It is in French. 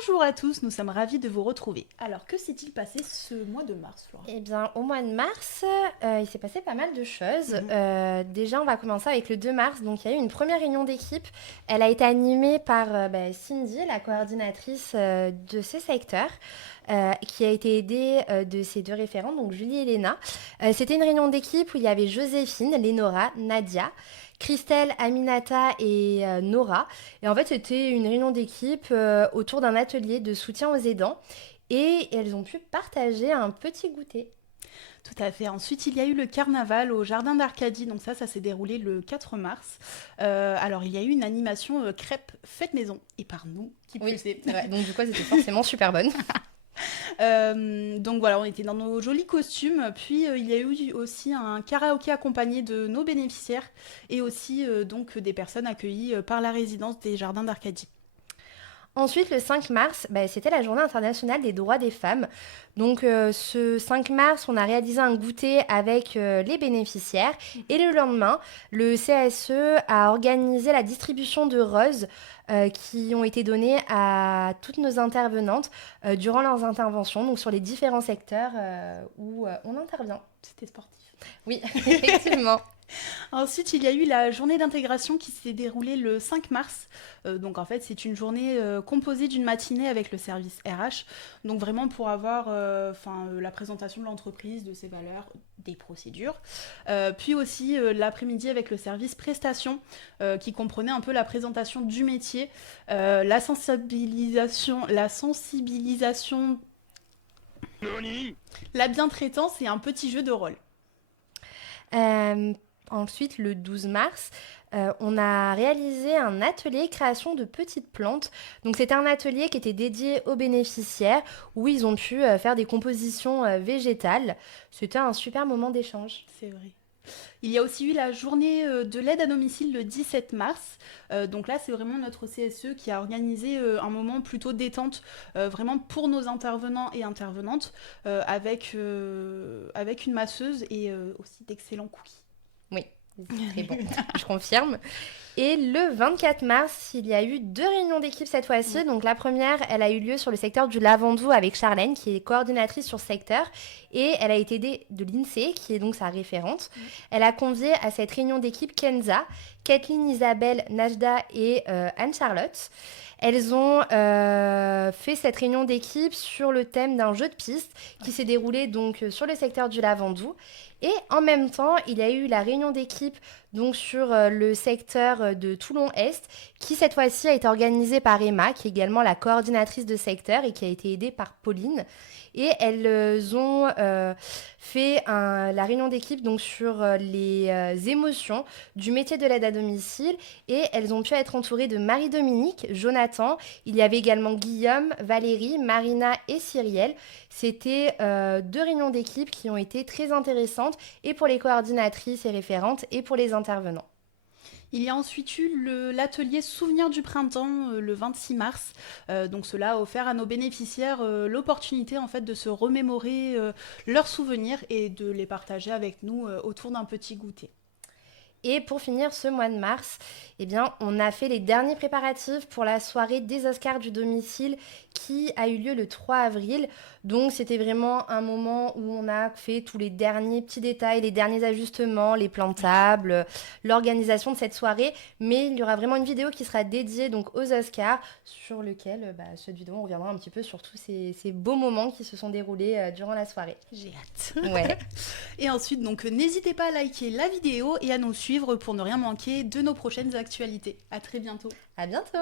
Bonjour à tous, nous sommes ravis de vous retrouver. Alors, que s'est-il passé ce mois de mars, Flora? Eh bien, au mois de mars, il s'est passé pas mal de choses. Mhm. Déjà, on va commencer avec le 2 mars. Donc, il y a eu une première réunion d'équipe. Elle a été animée par Cindy, la coordinatrice de ce secteur, qui a été aidée de ses deux référentes, donc Julie et Léna. C'était une réunion d'équipe où il y avait Joséphine, Lénora, Nadia, Christelle, Aminata et Nora. Et en fait, c'était une réunion d'équipe autour d'un atelier de soutien aux aidants et elles ont pu partager un petit goûter. Tout à fait. Ensuite, il y a eu le carnaval au Jardin d'Arcadie. Donc ça s'est déroulé le 4 mars. Alors, il y a eu une animation crêpes faites maison. Et par nous, qui Oui, plus est. c'est vrai. Donc du coup, c'était forcément super bonne. Donc voilà, on était dans nos jolis costumes. Puis, il y a eu aussi un karaoké accompagné de nos bénéficiaires. Et aussi donc des personnes accueillies par la résidence des Jardins d'Arcadie. Ensuite, le 5 mars, c'était la journée internationale des droits des femmes. Donc ce 5 mars, on a réalisé un goûter avec les bénéficiaires. Et le lendemain, le CSE a organisé la distribution de roses qui ont été données à toutes nos intervenantes durant leurs interventions, donc sur les différents secteurs où on intervient. C'était sportif. Oui, effectivement. Ensuite, il y a eu la journée d'intégration qui s'est déroulée le 5 mars. Donc en fait, c'est une journée composée d'une matinée avec le service RH. Donc vraiment pour avoir la présentation de l'entreprise, de ses valeurs, des procédures. Puis aussi l'après-midi avec le service prestation qui comprenait un peu la présentation du métier, la sensibilisation, la bientraitance et un petit jeu de rôle. Euh, Ensuite, le 12 mars, on a réalisé un atelier création de petites plantes. Donc, c'était un atelier qui était dédié aux bénéficiaires où ils ont pu faire des compositions végétales. C'était un super moment d'échange. C'est vrai. Il y a aussi eu la journée de l'aide à domicile le 17 mars. Donc là, c'est vraiment notre CSE qui a organisé un moment plutôt détente, vraiment pour nos intervenants et intervenantes, avec une masseuse et aussi d'excellents cookies. Oui, c'est très bon, je confirme. Et le 24 mars, il y a eu deux réunions d'équipe cette fois-ci. Ouais. Donc la première, elle a eu lieu sur le secteur du Lavandou avec Charlène, qui est coordinatrice sur ce secteur. Et elle a été aidée de l'INSEE, qui est donc sa référente. Elle a convié à cette réunion d'équipe Kenza, Kathleen, Isabelle, Najda et Anne-Charlotte. Elles ont fait cette réunion d'équipe sur le thème d'un jeu de piste qui s'est déroulé donc sur le secteur du Lavandou. Et en même temps, il y a eu la réunion d'équipe donc sur le secteur de Toulon-Est, qui cette fois-ci a été organisée par Emma, qui est également la coordinatrice de secteur et qui a été aidée par Pauline. Et elles ont fait la réunion d'équipe donc sur les émotions du métier de l'aide à domicile. Et elles ont pu être entourées de Marie-Dominique, Jonathan. Il y avait également Guillaume, Valérie, Marina et Cyrielle. C'était deux réunions d'équipe qui ont été très intéressantes et pour les coordinatrices et référentes et pour les intervenants. Il y a ensuite eu l'atelier Souvenir du printemps le 26 mars. Donc cela a offert à nos bénéficiaires l'opportunité en fait de se remémorer leurs souvenirs et de les partager avec nous autour d'un petit goûter. Et pour finir ce mois de mars, eh bien, on a fait les derniers préparatifs pour la soirée des Oscars du domicile qui a eu lieu le 3 avril. Donc c'était vraiment un moment où on a fait tous les derniers petits détails, les derniers ajustements, les plans de table, l'organisation de cette soirée. Mais il y aura vraiment une vidéo qui sera dédiée donc aux Oscars sur lequel, cette vidéo, on reviendra un petit peu sur tous ces beaux moments qui se sont déroulés durant la soirée. J'ai hâte. Ouais. Et ensuite, donc, n'hésitez pas à liker la vidéo et à nous suivre pour ne rien manquer de nos prochaines actualités. À très bientôt. À bientôt.